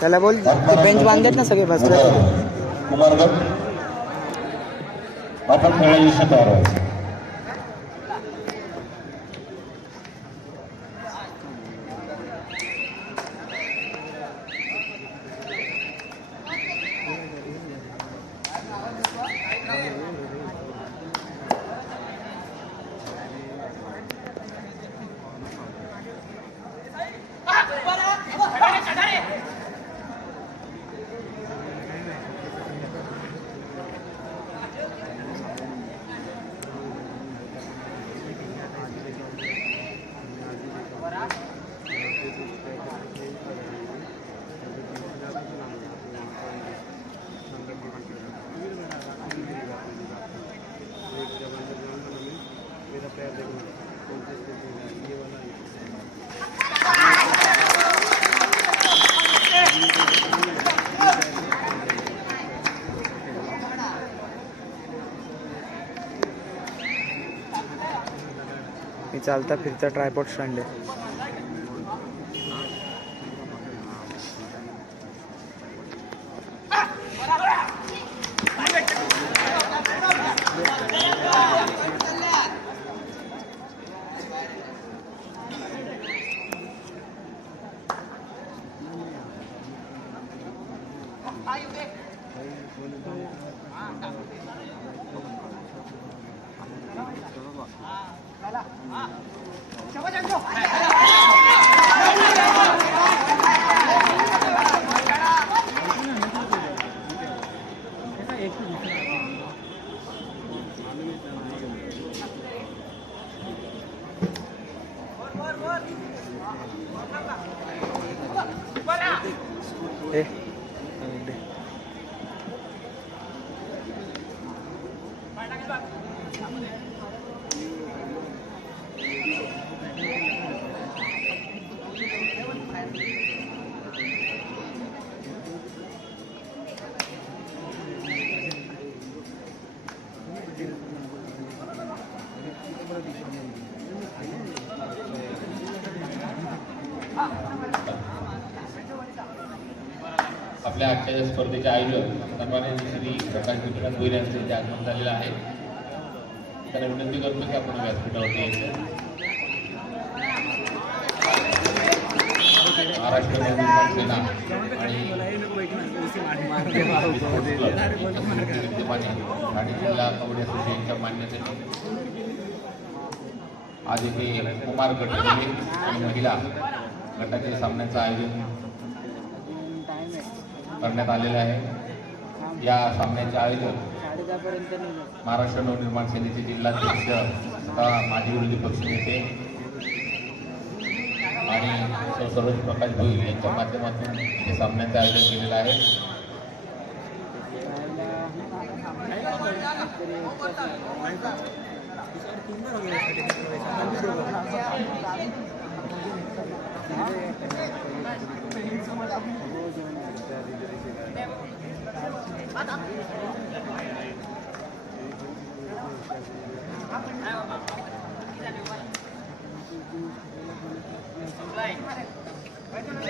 त्याला बोल. बेंच बांधलेत ना सगळे बसले कुमारगड. आपण खेळायची चालता फिरता ट्रायपॉड स्टँड आहे. ए आपल्या आजच्या स्पर्धेचे आयोजक सन्मान्य श्री प्रकाश विक्रांत गोयल यांचे इथे आगमन झालेलं आहे. त्यांना विनंती करतो की आपण व्यासपीठावरती यायचं महाराष्ट्र नवनिर्माण सेना आणि विद्यमाने जिल्हा कबड्डी असोसिएशनच्या मान्यतेने आज इथे कुमार गट आणि महिला गटाच्या सामन्याचं आयोजन करण्यात आलेलं आहे. या सामन्याचे आयोजन महाराष्ट्र नवनिर्माण सेनेचे जिल्हाध्यक्ष तथा माजी विरोधी पक्षनेते आणि सरोज प्रकाश भोईर यांच्या माध्यमातून हे सामन्याचे आयोजन केलेलं आहे. 明白。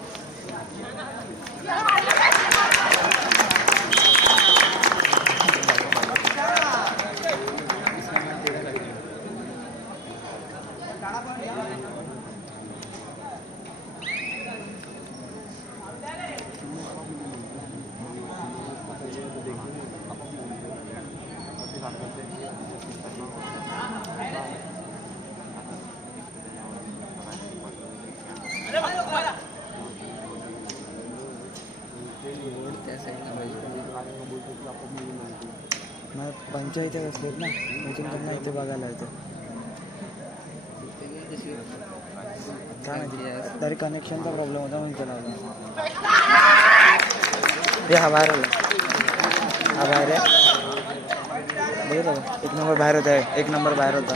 तुमच्या इथे असलेत ना. इथून त्यांना इथे बघायला येते काय माहिती? तरी कनेक्शनचा प्रॉब्लेम होता म्हणून केला होता हे हा बाहेर आला. हा बाहेर आहे. बघितलं एक नंबर बाहेर होता. एक नंबर बाहेर होता.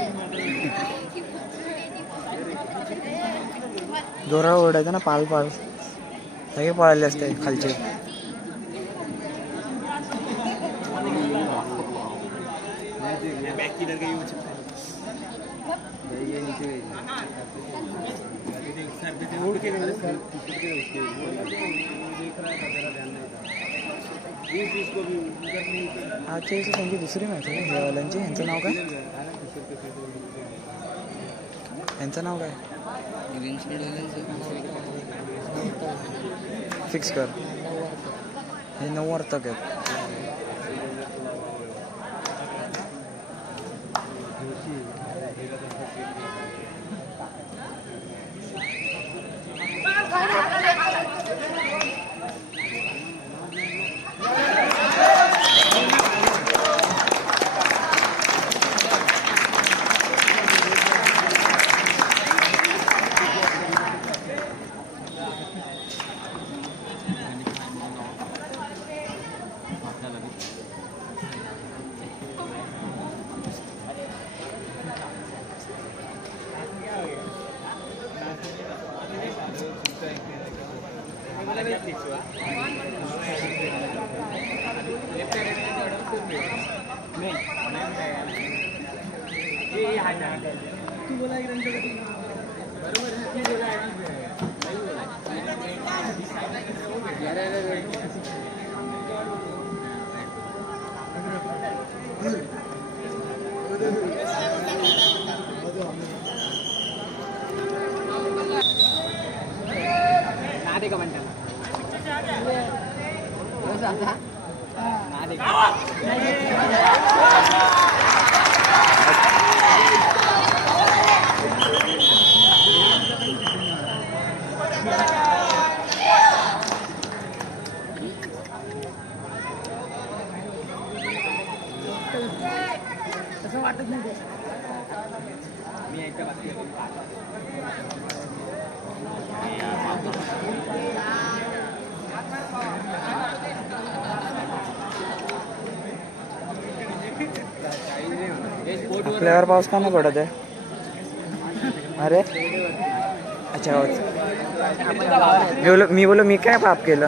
जोरावर ओरडायचं ना पाल पाल. सगळे पळाले असते खालचे. आजच्या दिवशी त्यांची दुसरी मॅच आहे ह्यांचं यांचं नाव काय? यांचं नाव काय? फिक्स कर. हे नऊ वार्तक आहेत. నాదిక మంట आपल्यावर पाऊस का नाही पडत आहे? अरे. अच्छा हो. मी बोलो मी बोलो मी काय पाप केलं?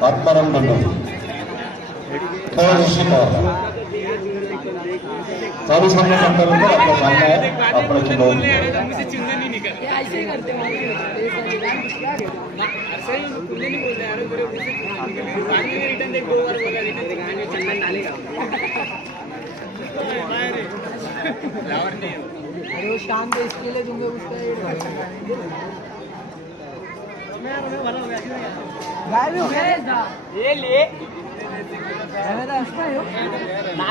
आत्माराम शिकार चालू सामन्यानंतर आपला सामना मुझसे चिंता नहीं निकल ऐसे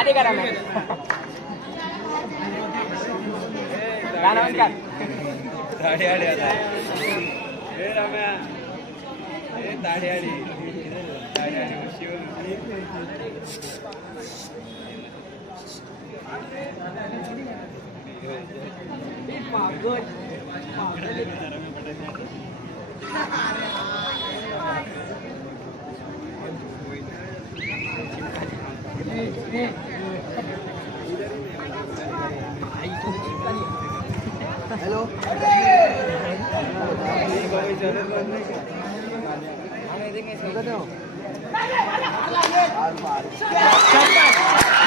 ही करते रिटर्न देख दो बार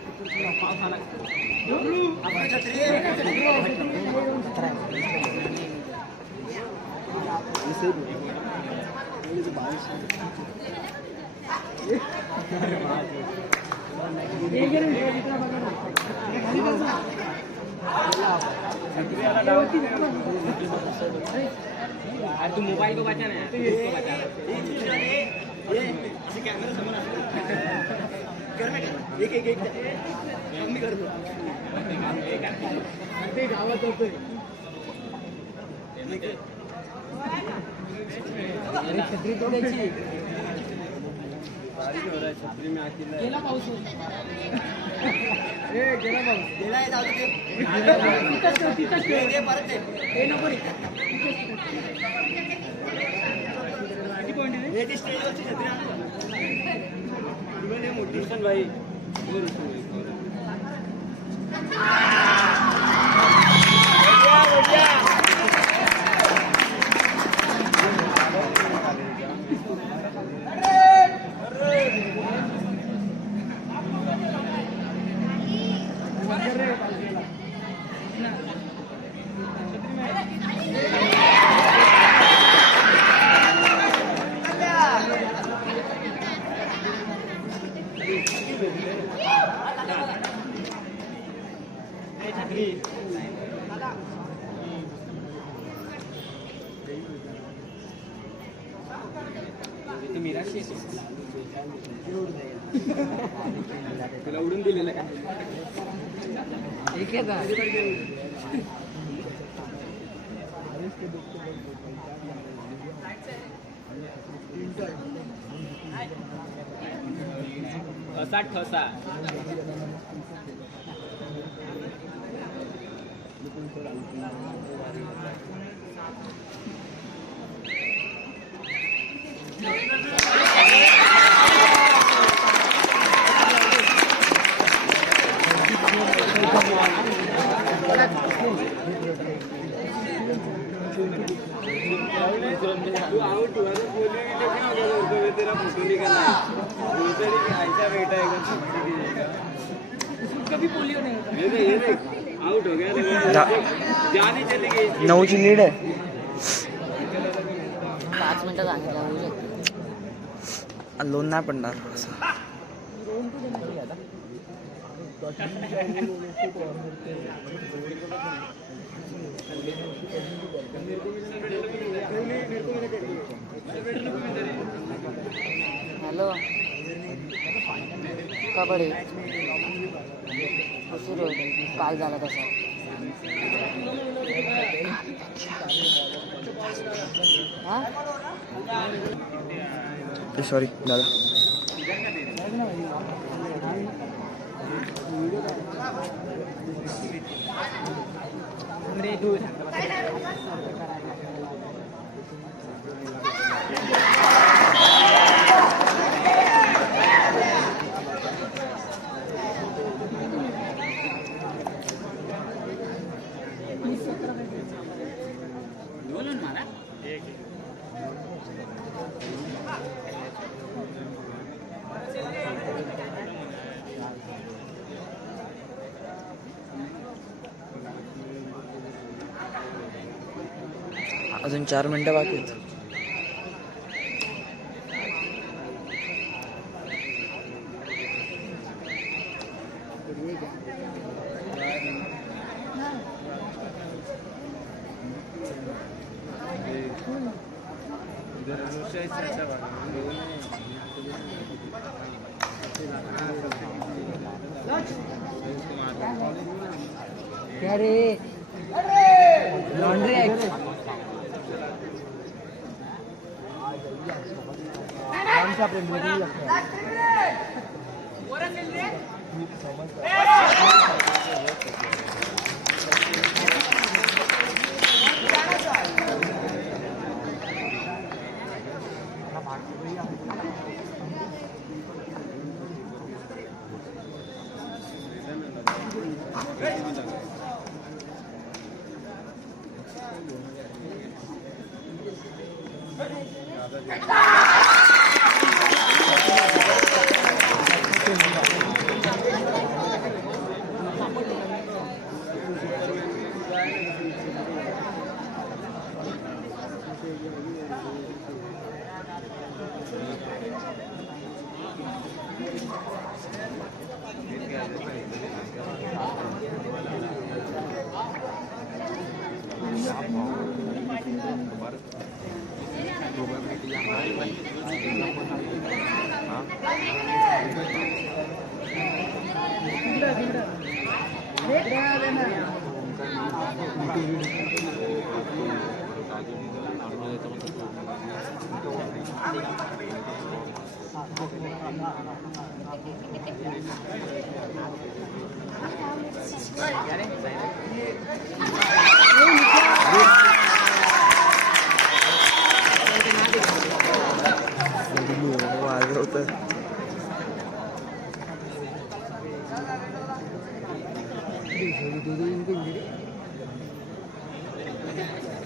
अरे वो शाम को इसके लिए दूंगे ये करा मैं का? नमस्कार अरे तू इसको बचा छत्री तोडायची. गेला पाऊस. गेला पाऊस. तिथंच ठेव, तिथंच ठेव. हे नको रे. किती point आहे? भाई रे? तुला उडून दिलेलं का? ठसा ठसा. लोन नाही पडणार हॅलो. कबड्डी. सुरू काय झालं तसं. हा? Eh, सॉरी दादा चार मिनटं बाकी Obrigado.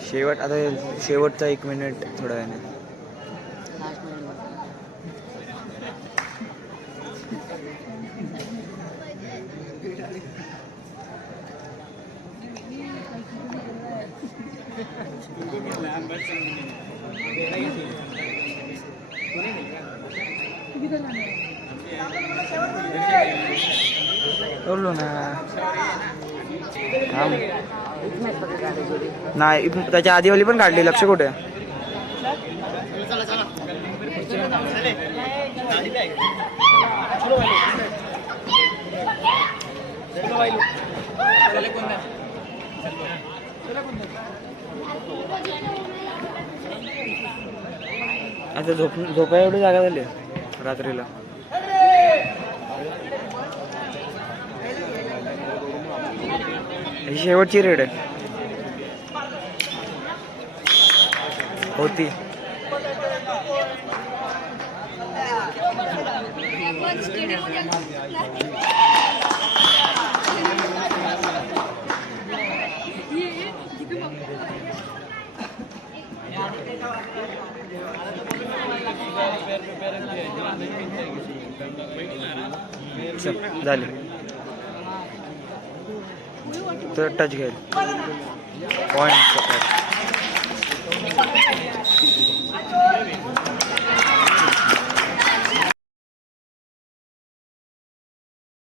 शेवट आता शेवटचा एक मिनिट थोडा वेळाने बोललो ना. नाही त्याच्या आधीवाली पण काढली लक्ष कुठे? आता झोप झोपाय एवढी जागा झाली रात्रीला. ही शेवटची रेड. आहे होती. चल, झाली. तर टच घेईल पॉईंट